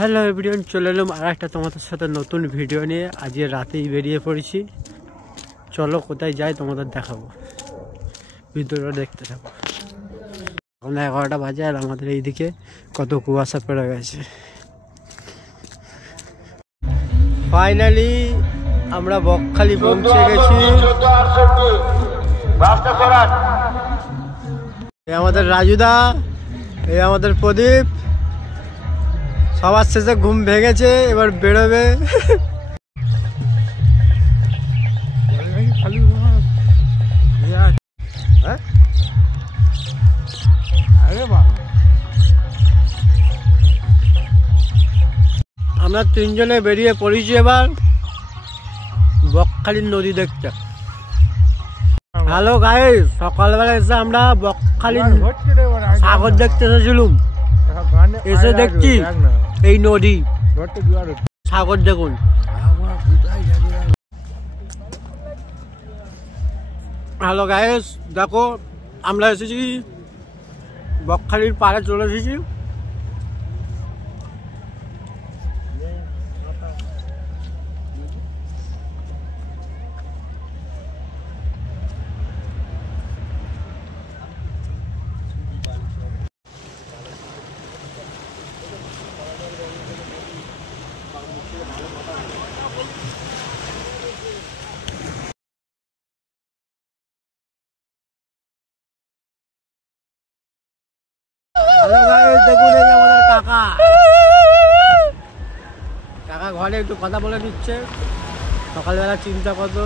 Hello everyone, চলে এলাম আর একটা তোমাদের সাথে নতুন ভিডিও নিয়ে। আজকে রাতেই বেরিয়ে পড়েছি, চলো কোথায় যাই তোমাদের দেখাবো, ভিডিওটা দেখতে থাকো। এখন 11টা বাজে আর আমাদের এইদিকে কত কুয়াশা পড়ে গেছে। ফাইনালি আমরা বকখালি পৌঁছে গেছি। এই আমাদের রাজুদা, এই আমাদের প্রদীপ। সবার শেষে ঘুম ভেঙেছে, এবার বেরোবে। আমরা তিনজনে বেরিয়ে পড়েছি এবার বকখালির নদী দেখতে। হ্যালো গাইস, সকালবেলা এসে আমরা বকখালির সাগর দেখতে এসেছিলাম। এসে দেখছি এই নদী, সাগর দেখুন। হ্যালো গাইস, দেখো আমরা এসেছি বকখালির পাড়ে, চলে এসেছি। হ্যালো গাইস, দেখুন এই আমাদের কাকা ঘরে একটু কথা বলে দিচ্ছে। সকালবেলা চিন্তা কত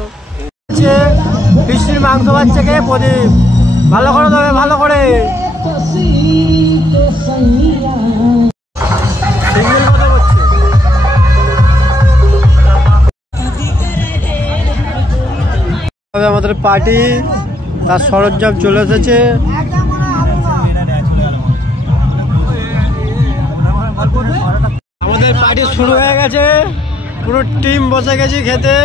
ফিশির মাংস পাচ্ছে কে? প্রদীপ, ভালো করে দেবে, ভালো করে। আমাদের পার্টি তার সরঞ্জাম চলে এসেছে। আমাদের পার্টি শুরু হয়ে গেছে, পুরো টিম বসে গেছি খেতে।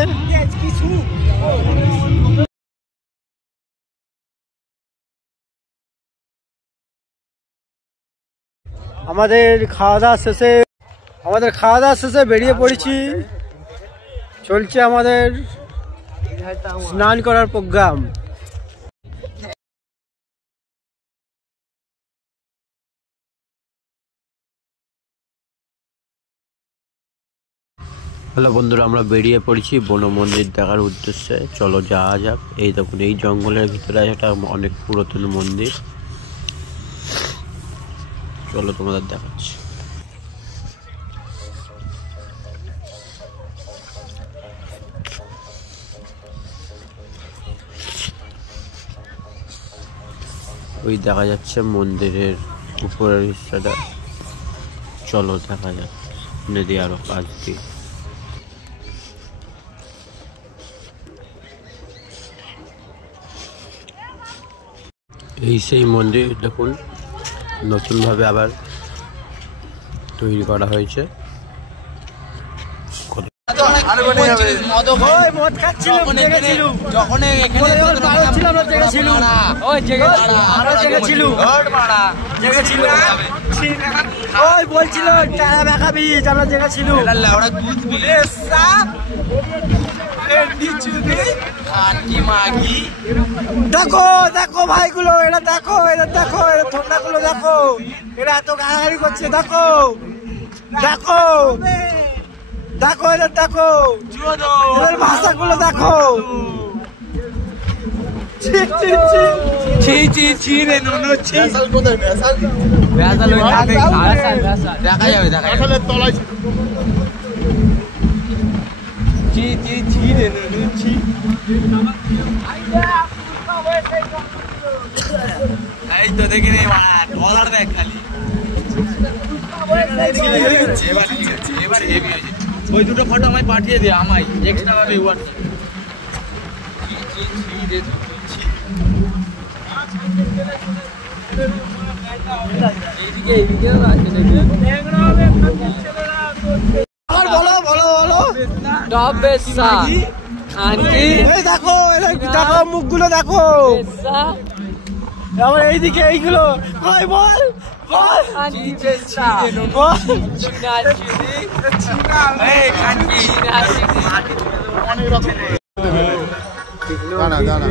আমাদের খাওয়া দাওয়া শেষে বেরিয়ে পড়েছি। চলছে আমাদের স্নান করার প্রোগ্রাম। হ্যালো বন্ধুরা, আমরা বেরিয়ে পড়েছি বন মন্দির দেখার উদ্দেশ্যে। চলো যাওয়া যাক। এই দেখুন, এই জঙ্গলের ভিতরে একটা অনেক পুরাতন মন্দির। চলো তোমাদের দেখাচ্ছি। ওই দেখা যাচ্ছে মন্দিরের উপরের হিস্সাটা। চলো দেখা যাক নদী আরো কাছ দিয়ে। এই সেই মন্দির দেখুন, নতুনভাবে আবার তৈরি করা হয়েছে। দেখো দেখো ভাইগুলো, এটা দেখো, এটা দেখো, এটা ঠান্ডা গুলো দেখো, এরা এত গাড়াগাড়ি করছে। দেখো দেখো দেখো, এটা দেখো, এদের ভাষাগুলো দেখো। দেখা যাবে, দেখা যাবে। এই তো দেখি ডলার দেখ খালি। এবার হেভি হয়েছে। ওই দুটো ফটো আমায় পাঠিয়ে দে, আমায় এক্সট্রা ভাবে বলো বলো বলো। দেখো দেখো মুখগুলো দেখো। আবার এইদিকে এইগুলো কই বল বল দাঁড়া